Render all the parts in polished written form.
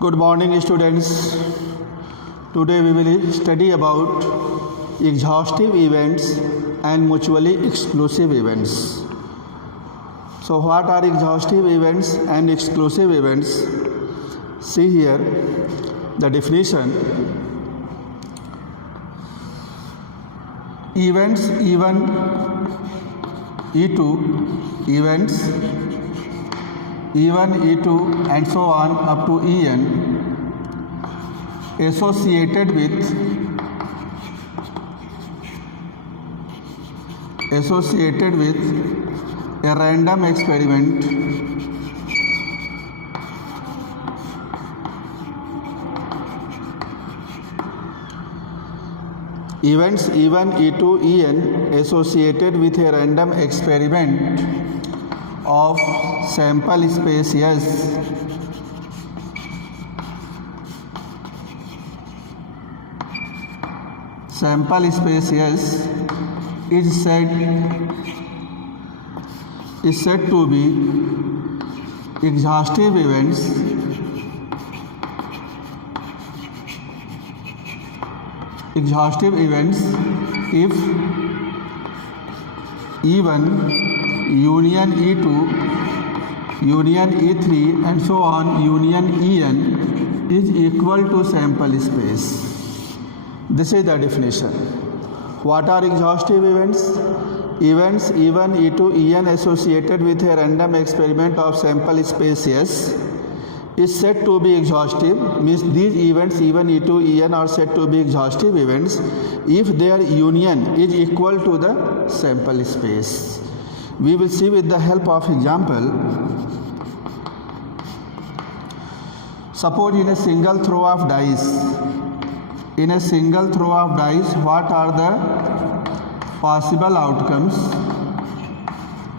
Good morning, students. Today we will study about exhaustive events and mutually exclusive events. So what are exhaustive events and exclusive events? See here the definition. Events E1, E2, events E1, E2 and so on up to En associated with a random experiment events E1, E2, En associated with a random experiment of sample space S is said to be exhaustive events if E1 union E2 union E3 and so on union En is equal to sample space. This is the definition. What are exhaustive events? Events E1, E2, En associated with a random experiment of sample space S is said to be exhaustive, means these events E1, E2, En are said to be exhaustive events if their union is equal to the sample space. We will see with the help of example. Suppose in a single throw of dice, what are the possible outcomes?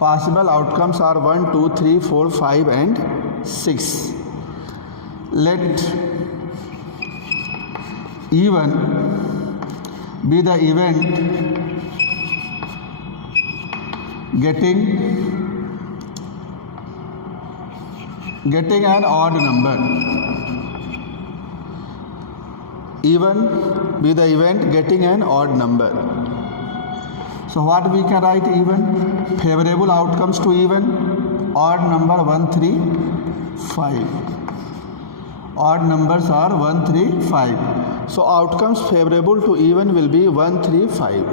Possible outcomes are 1, 2, 3, 4, 5 and 6. Let E1 be the event getting an odd number. E1 be the event getting an odd number. So what we can write even? Favorable outcomes to even odd number 1, 3, 5. Odd numbers are 1, 3, 5. So outcomes favorable to even will be 1, 3, 5.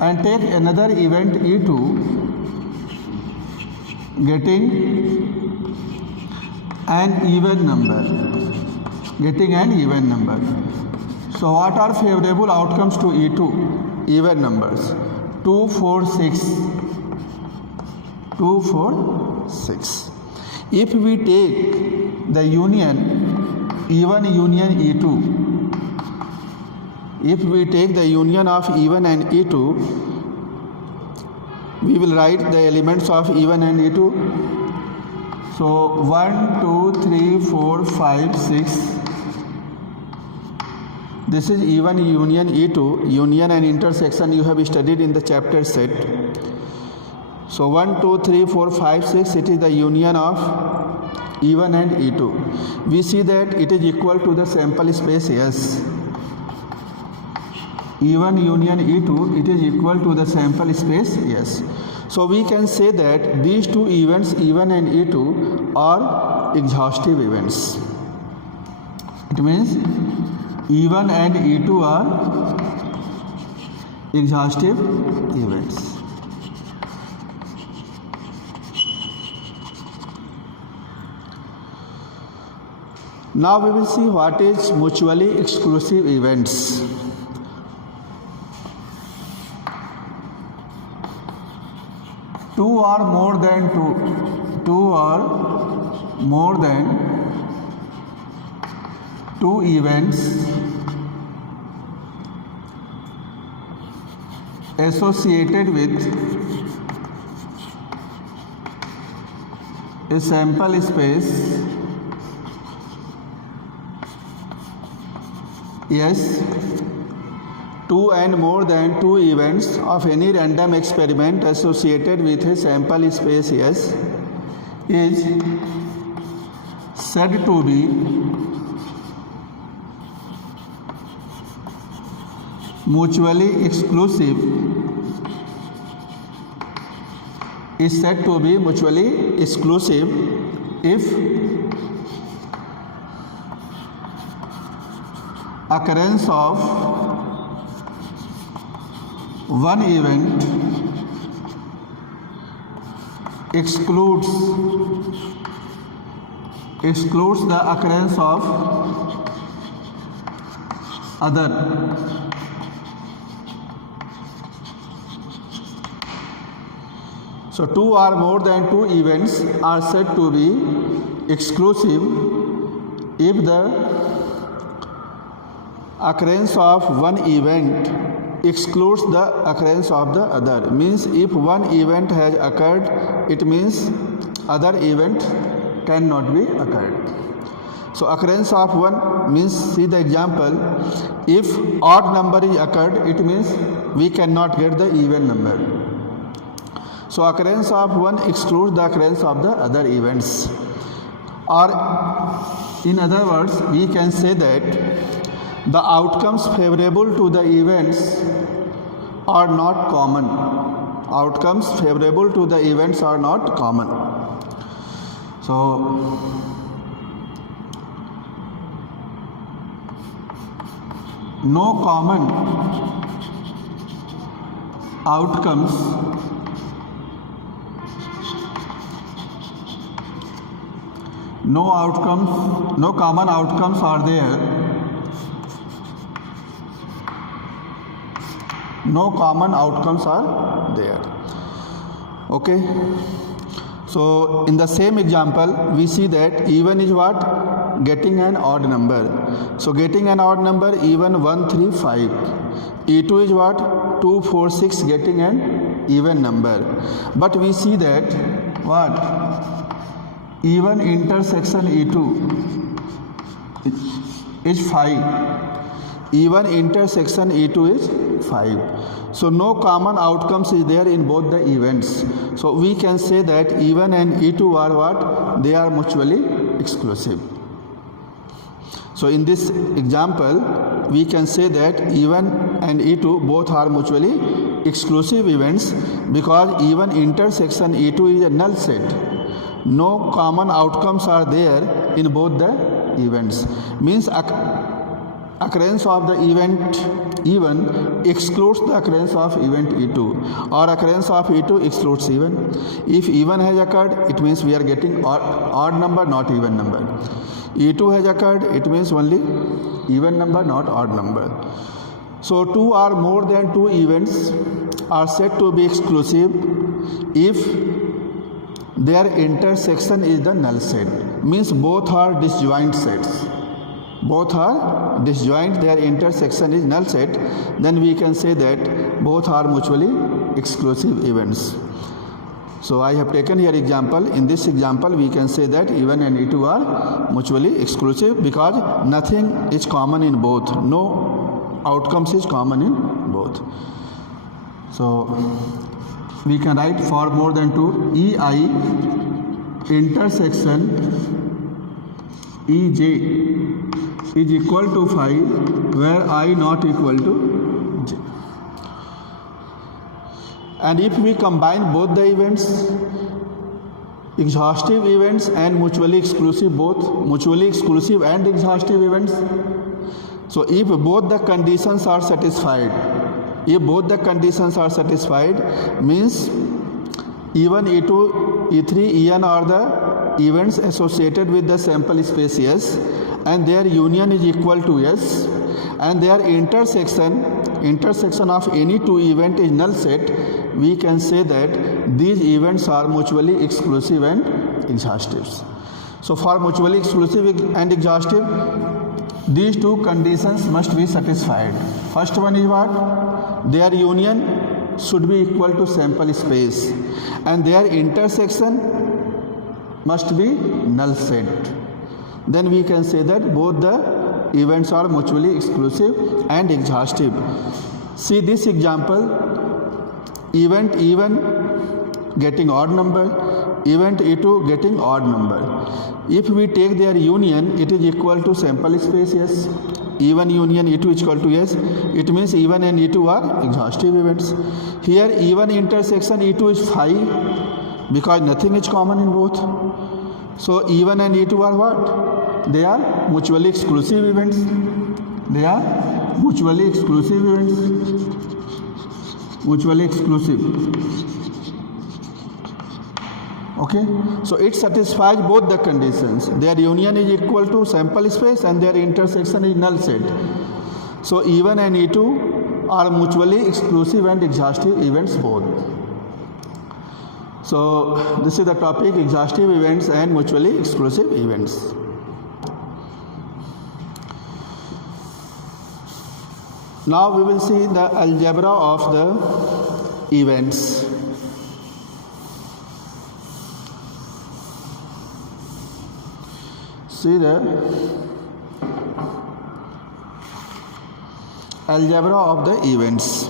And take another event E2 getting an even number. So what are favorable outcomes to E2? Even numbers 2, 4, 6. 2, 4, 6. If we take the union E1 union E2, if we take the union of E1 and E2, we will write the elements of E1 and E2. So 1, 2, 3, 4, 5, 6. This is E1 union E2. Union and intersection you have studied in the chapter set. So 1, 2, 3, 4, 5, 6. It is the union of E1 and E2. We see that it is equal to the sample space S. E1 union E2, it is equal to the sample space S. So we can say that these two events E1 and E2 are exhaustive events. It means E1 and E2 are exhaustive events. Now we will see what is mutually exclusive events. Two or more than two events associated with a sample space S, two and more than two events of any random experiment associated with a sample space S is said to be mutually exclusive is said to be mutually exclusive if occurrence of one event excludes the occurrence of other. So two or more than two events are said to be exclusive if the occurrence of one event excludes the occurrence of the other. Means if one event has occurred, it means other event cannot be occurred. So occurrence of one means, see the example, if odd number is occurred, it means we cannot get the even number. So occurrence of one excludes the occurrence of the other events. Or in other words, we can say that the outcomes favorable to the events are not common. Outcomes favorable to the events are not common. So no common outcomes no common outcomes are there. No common outcomes are there. Okay. So in the same example, we see that even is what? Getting an odd number. So getting an odd number, even 1, 3, 5. E2 is what? 2, 4, 6, getting an even number. But we see that what? Even intersection E2 is 5. Even intersection E2 is 5. So no common outcomes is there in both the events. So we can say that even and E2 are what? They are mutually exclusive. So in this example, we can say that even and E2 both are mutually exclusive events because even intersection E2 is a null set. No common outcomes are there in both the events. Means occurrence of the event even excludes the occurrence of event E2, or occurrence of E2 excludes even. If even has occurred, it means we are getting odd number, not even number. E2 has occurred, it means only even number, not odd number. So two or more than two events are said to be exclusive if their intersection is the null set. Means both are disjoint sets. Both are disjoint, their intersection is null set. Then we can say that both are mutually exclusive events. So I have taken here example. In this example, we can say that even and E2 are mutually exclusive because nothing is common in both. No outcomes is common in both. So we can write for more than two, EI intersection EJ is equal to 5 where I not equal to j. And if we combine both the events, exhaustive events and mutually exclusive, both mutually exclusive and exhaustive events, so if both the conditions are satisfied, means even E2, E3, En are the events associated with the sample space S, and their union is equal to S, and their intersection of any two event is null set, we can say that these events are mutually exclusive and exhaustive. So for mutually exclusive and exhaustive, these two conditions must be satisfied. First one is what? Their union should be equal to sample space, and their intersection must be null set. Then we can say that both the events are mutually exclusive and exhaustive. See this example, event E1 getting odd number, event E2 getting odd number. If we take their union, it is equal to sample space, yes. E1 union E2 is equal to yes. It means E1 and E2 are exhaustive events. Here E1 intersection E2 is phi because nothing is common in both. So E1 and E2 are what? They are mutually exclusive events. They are mutually exclusive events. Mutually exclusive. Okay, so it satisfies both the conditions. Their union is equal to sample space and their intersection is null set. So E1 and E2 are mutually exclusive and exhaustive events both. So this is the topic, exhaustive events and mutually exclusive events. Now we will see the algebra of the events. See the algebra of the events.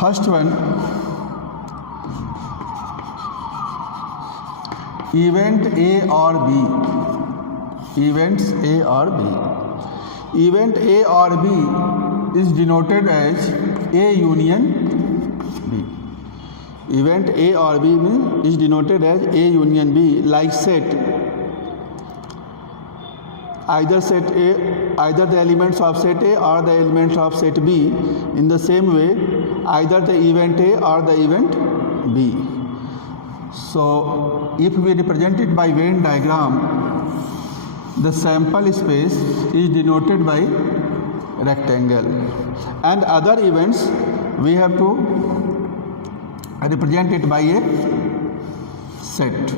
First one, event A or B. Events A or B. Event A or B is denoted as A union B. Event A or B is denoted as A union B, like set. Either set A, either the elements of set A or the elements of set B. In the same way, either the event A or the event B. So, if we represent it by Venn diagram, the sample space is denoted by rectangle, and other events we have to represent it by a set,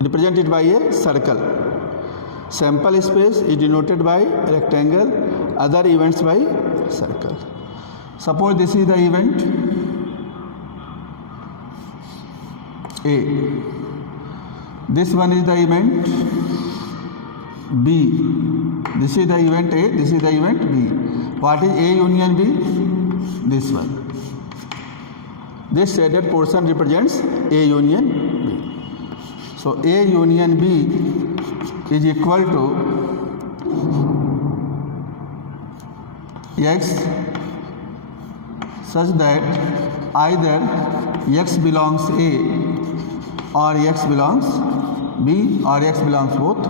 represented by a circle. Sample space is denoted by rectangle, other events by circle. Suppose this is the event A, this one is the event B, this is the event A, this is the event B. What is A union B? This one. This shaded portion represents A union B. So A union B is equal to X such that either X belongs A or X belongs B or X belongs both.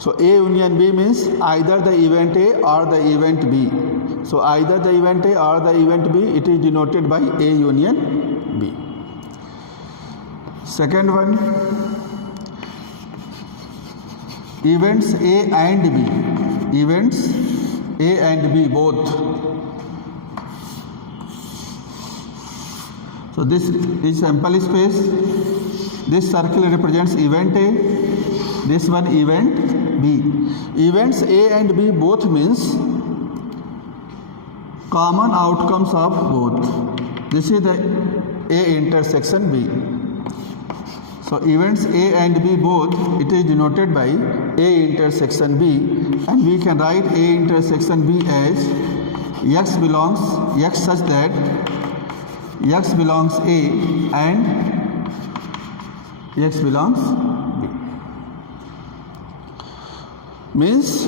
So A union B means either the event A or the event B. So either the event A or the event B, it is denoted by A union B. Second one, events A and B. Events A and B both. So this is sample space. This circle represents event A. This one event B. Events A and B both means common outcomes of both. This is the A intersection B. So events A and B both, it is denoted by A intersection B, and we can write A intersection B as X belongs, X such that X belongs A and X belongs B. Means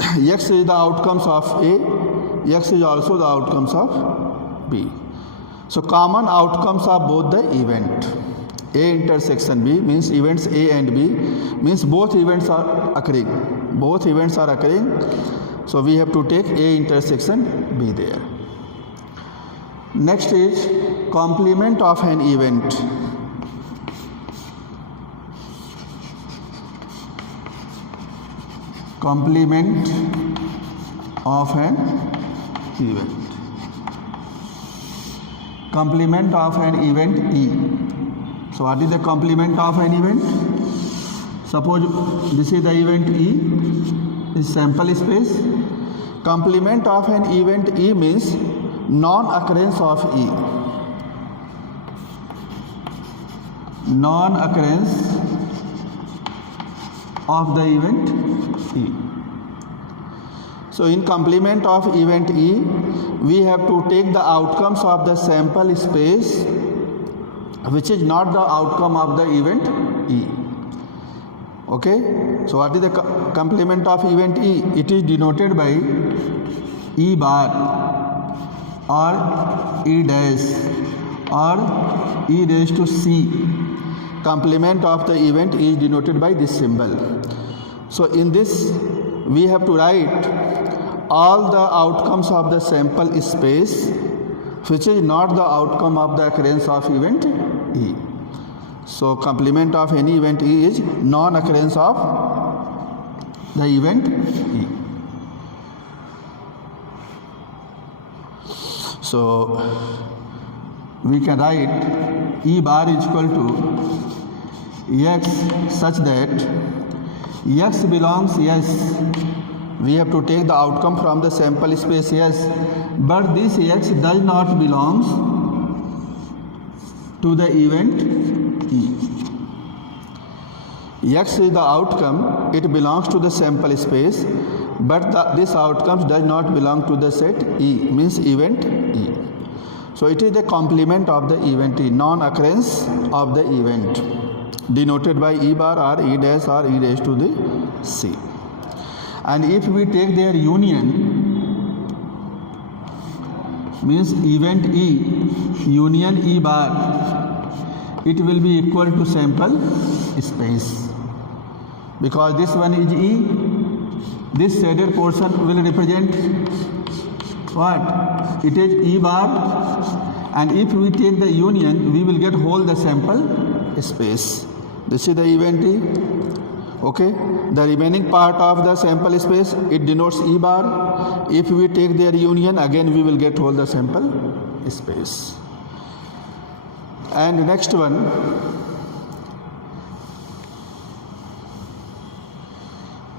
X is the outcomes of A, X is also the outcomes of B. So common outcomes of both the event. A intersection B means events A and B means both events are occurring. Both events are occurring. So we have to take A intersection B there. Next is complement of an event. Complement of an event. Complement of an event E. So what is the complement of an event? Suppose this is the event E, is sample space. Complement of an event E means non-occurrence of E. Non-occurrence of the event E. So in complement of event E, we have to take the outcomes of the sample space which is not the outcome of the event E. Okay, so what is the complement of event E? It is denoted by E bar or E dash or E raised to C. Complement of the event is denoted by this symbol. So in this we have to write all the outcomes of the sample space which is not the outcome of the occurrence of event E. So complement of any event E is non-occurrence of the event E. So we can write E bar is equal to X such that X belongs yes. We have to take the outcome from the sample space yes, but this X does not belong to the event E. X is the outcome, it belongs to the sample space, but this outcome does not belong to the set E, means event E. So it is the complement of the event E, non-occurrence of the event, denoted by E bar or E dash or E raised to the C. And if we take their union, means event E union E bar, it will be equal to sample space, because this one is E, this shaded portion will represent what? It is E bar, and if we take the union, we will get whole the sample space. This is the event E. Okay, the remaining part of the sample space, it denotes E bar. If we take their union, again we will get whole the sample space. And next one,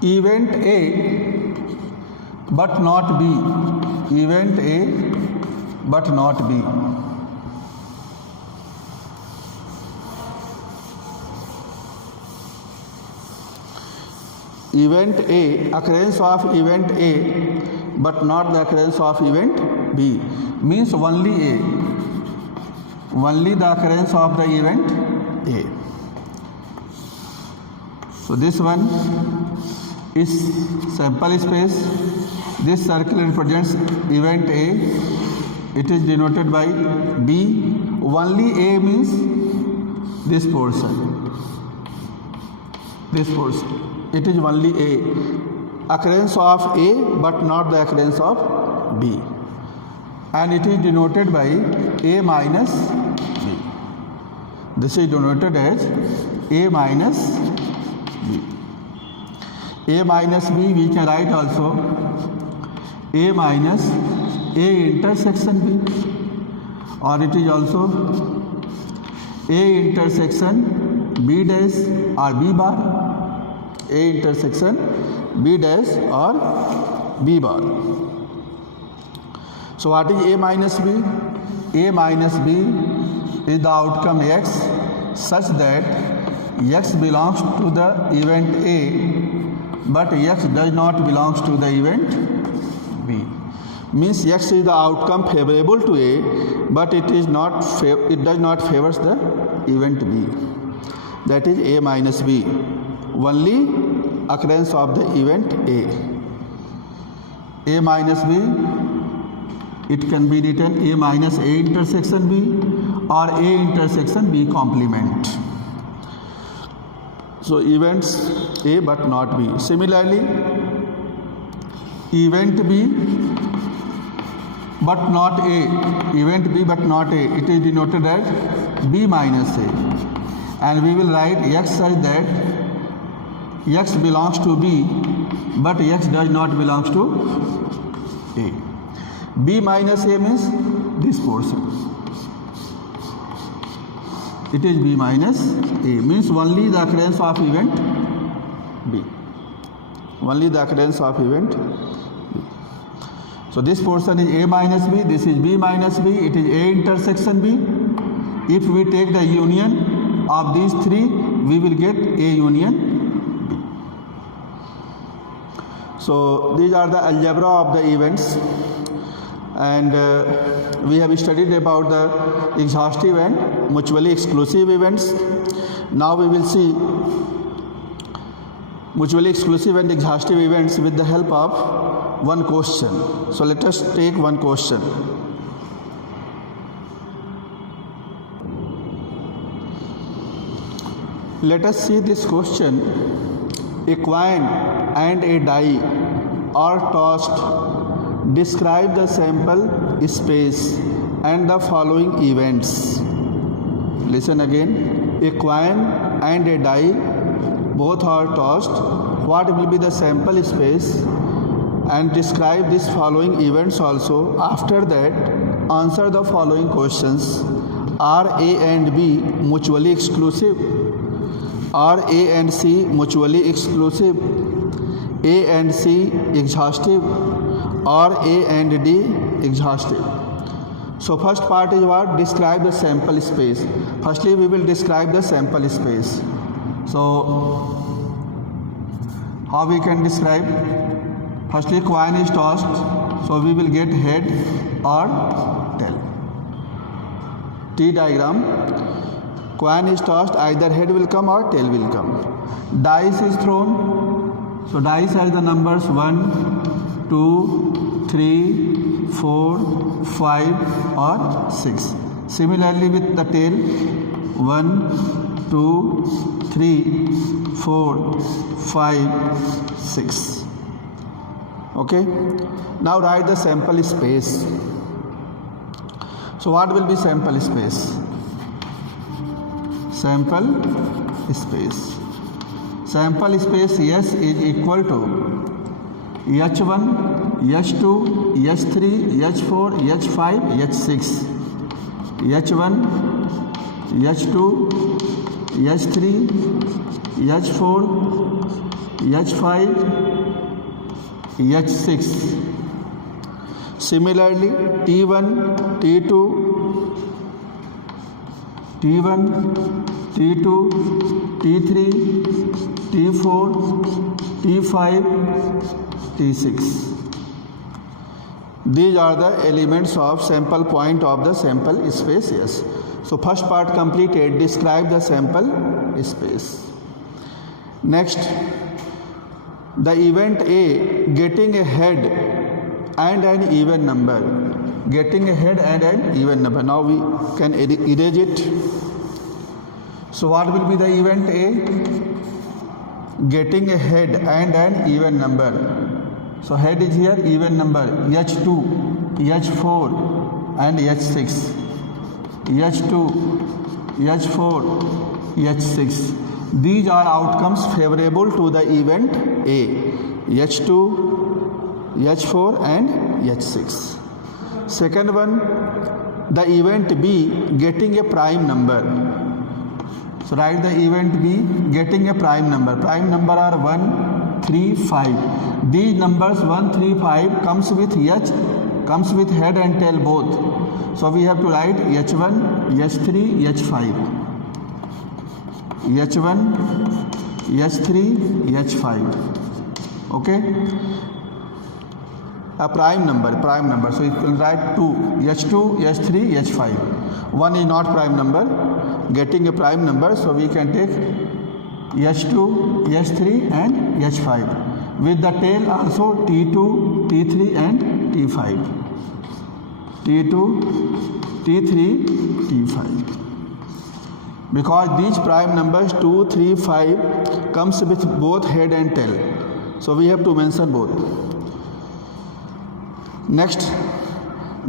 event A but not B. Event A but not B. Event A, occurrence of event A but not the occurrence of event B, means only A, only the occurrence of the event A. So this one is sample space. This circle represents event A, it is denoted by B. Only A means this portion, this portion. It is only A, occurrence of A but not the occurrence of B, and it is denoted by A minus B. This is denoted as A minus B. A minus B we can write also A minus A intersection B, or it is also A intersection B dash or B bar. A intersection B dash or B bar. So what is A minus B? A minus B is the outcome X such that X belongs to the event A but X does not belong to the event B. Means X is the outcome favorable to A but it does not favor the event B. That is A minus B. Only occurrence of the event A. A minus B, it can be written A minus A intersection B or A intersection B complement. So events A but not B. Similarly, event B but not A, event B but not A, it is denoted as B minus A, and we will write X such that X belongs to B but X does not belong to A. B minus A means this portion. It is B minus A, means only the occurrence of event B. Only the occurrence of event B. So this portion is A minus B, this is B minus B, it is A intersection B. If we take the union of these three, we will get A union B. So these are the algebra of the events, and we have studied about the exhaustive and mutually exclusive events. Now we will see mutually exclusive and exhaustive events with the help of one question. So let us take one question. Let us see this question. A coin and a die are tossed. Describe the sample space and the following events. Listen again. A coin and a die both are tossed. What will be the sample space? And describe these following events also. After that, answer the following questions. Are A and B mutually exclusive? Are A and C mutually exclusive? A and C exhaustive? Or A and D exhaustive? So first part is what? Describe the sample space. Firstly, we will describe the sample space. So how we can describe? Firstly, coin is tossed, so we will get head or tail. T diagram. Coin is tossed, either head will come or tail will come. Dice is thrown, so dice has the numbers 1, 2, 3, 4, 5 or 6. Similarly with the tail, 1, 2, 3, 4, 5, 6. Okay. Now write the sample space. So what will be sample space? Sample space. Sample space S is equal to H1, H2, H3, H4, H5, H6. H1, H2, H3, H4, H5, H6. Similarly, T1, T2, T1, T2, T3, T4, T5, T6. These are the elements of sample point of the sample space S. So first part completed. Describe the sample space. Next, the event A, getting a head and an even number. Getting a head and an even number. Now we can erase it. So what will be the event A? Getting a head and an even number. So head is here, even number, H2, H4 and H6. H2, H4, H6. These are outcomes favorable to the event A. H2, H4 and H6. Second one, the event B, getting a prime number. So write the event B, getting a prime number. Prime number are 1, 3, 5. These numbers 1, 3, 5 comes with H, comes with head and tail both. So we have to write H1, H3, H5. H1, H3, H5. Okay. A prime number. So you can write 2, H2, H3, H5. 1 is not prime number. Getting a prime number, so we can take H2, H3 and H5. With the tail also T2, T3 and T5. T2, T3, T5. Because these prime numbers 2, 3, 5 comes with both head and tail. So we have to mention both. Next,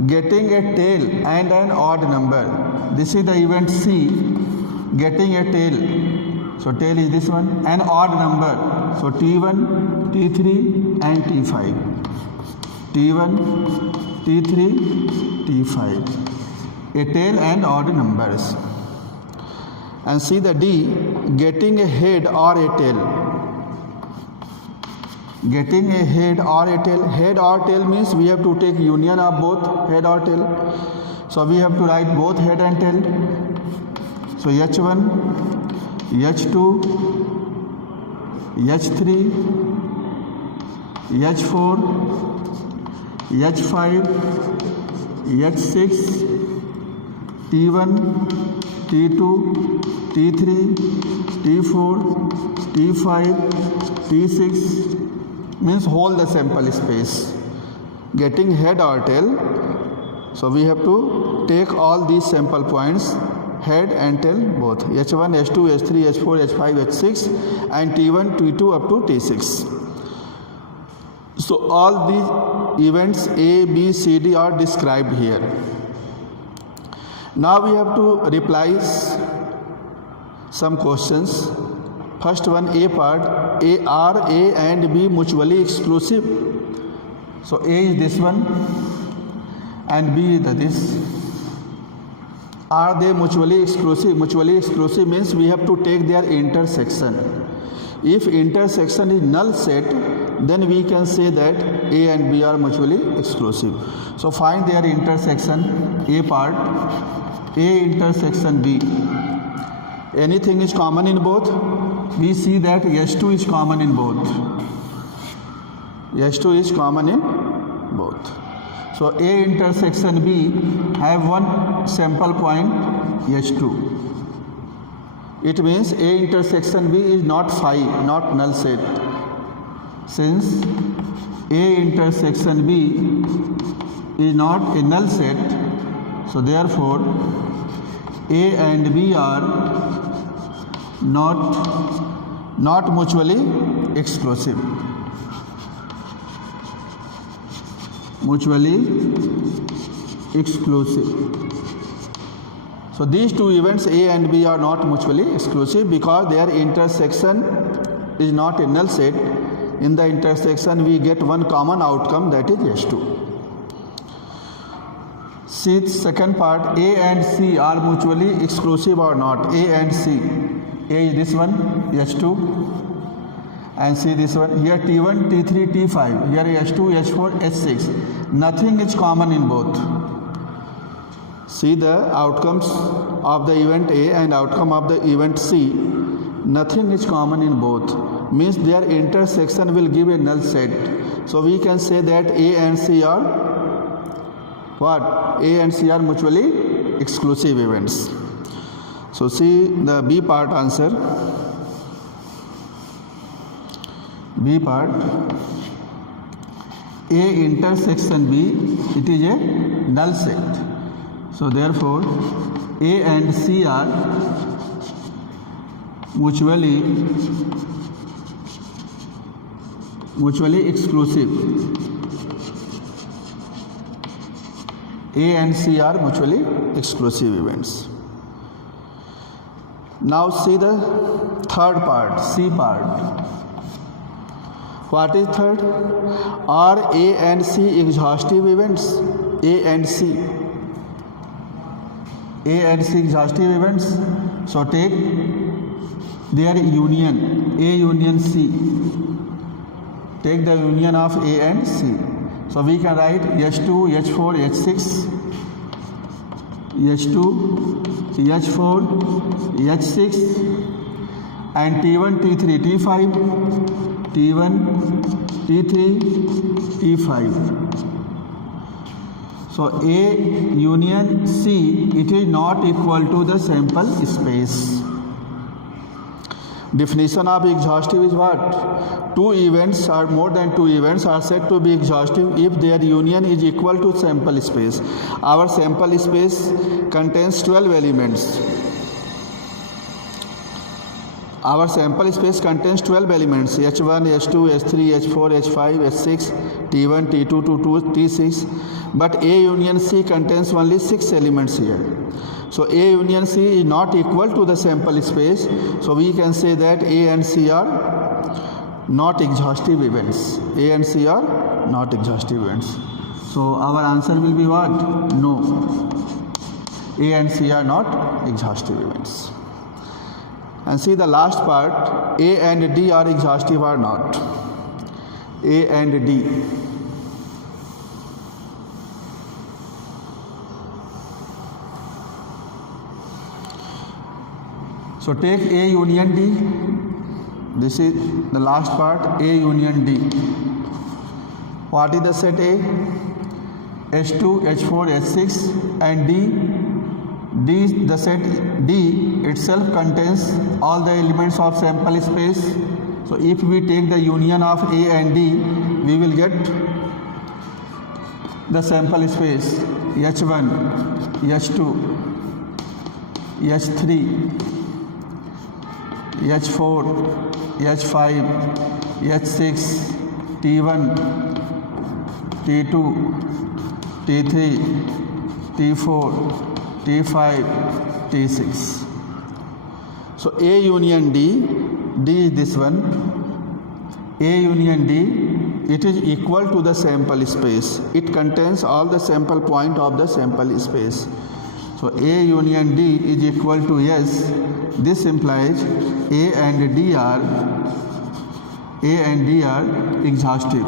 getting a tail and an odd number. This is the event C, getting a tail. So tail is this one. An odd number. So T1, T3 and T5. T1, T3, T5. A tail and odd numbers. And see the D, getting a head or a tail. Getting a head or a tail. Head or tail means we have to take union of both head or tail. So we have to write both head and tail. So H1, H2, H3, H4, H5, H6, T1, T2, T3, T4, T5, T6 means whole the sample space. Getting head or tail, so we have to take all these sample points, head and tail both, H1, H2, H3, H4, H5, H6 and T1, T2 up to T6. So all these events A, B, C, D are described here. Now we have to reply some questions. First one, A part, are A and B mutually exclusive? So A is this one and B is this. Are they mutually exclusive? Mutually exclusive means we have to take their intersection. If intersection is null set, then we can say that A and B are mutually exclusive. So find their intersection. A part, A intersection B. Anything is common in both? We see that H2 is common in both. H2 is common in both. So A intersection B have one sample point H2. It means A intersection B is not phi, not null set. Since A intersection B is not a null set, so therefore A and B are not mutually exclusive. Mutually exclusive. So these two events A and B are not mutually exclusive because their intersection is not a null set. In the intersection we get one common outcome, that is H2. See the second part, A and C are mutually exclusive or not? A and C. A is this one, H2, and C this one. Here T1, T3, T5. Here H2, H4, H6. Nothing is common in both. See the outcomes of the event A and outcome of the event C. Nothing is common in both. Means their intersection will give a null set. So we can say that A and C are what? A and C are mutually exclusive events. So see the B part answer. B part, A intersection B, it is a null set. So therefore A and C are mutually exclusive. A and C are mutually exclusive events. Now see the third part, C part. What is third? Are A and C exhaustive events? A and C. A and C exhaustive events. So take their union, A union C. Take the union of A and C. So we can write H2, H4, H6, H2, H4, H6 and T1, T3, T5, T1, T3, T5. So A union C, it is not equal to the sample space. Definition of exhaustive is what? Two events or more than two events are said to be exhaustive if their union is equal to sample space. Our sample space contains 12 elements. Our sample space contains 12 elements, H1, H2, H3, H4, H5, H6, T1, T2 to T6. But A union C contains only 6 elements here. So A union C is not equal to the sample space. So we can say that A and C are not exhaustive events. A and C are not exhaustive events. So our answer will be what? No. A and C are not exhaustive events. And see the last part, A and D are exhaustive or not? A and D. So take A union D. This is the last part, A union D. What is the set A? H2, H4, H6 and D. The set D itself contains all the elements of sample space. So if we take the union of A and D, we will get the sample space H1, H2, H3, H4, H5, H6, T1, T2, T3, T4, T5, T6. So A union D, D is this one, A union D, it is equal to the sample space. It contains all the sample point of the sample space. So A union D is equal to S. This implies A and D are exhaustive.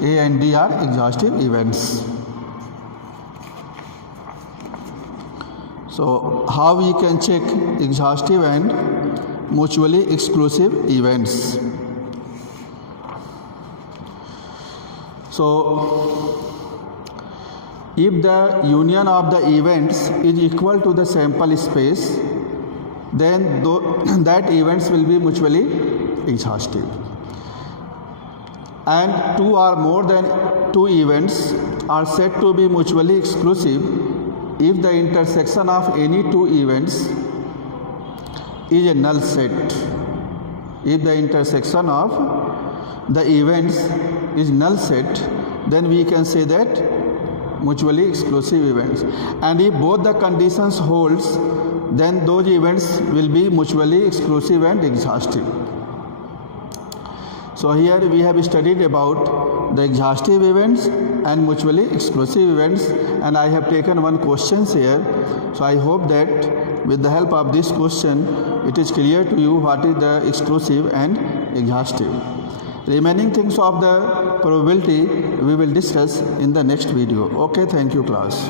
A and D are exhaustive events. So how we can check exhaustive and mutually exclusive events? So if the union of the events is equal to the sample space, then that events will be mutually exhaustive. And two or more than two events are said to be mutually exclusive if the intersection of any two events is a null set. If the intersection of the events is null set, then we can say that mutually exclusive events. And if both the conditions holds, then those events will be mutually exclusive and exhaustive. So here we have studied about the exhaustive events and mutually exclusive events, and I have taken one question here. So I hope that with the help of this question, it is clear to you what is the exclusive and exhaustive. Remaining things of the probability we will discuss in the next video. Okay, thank you class.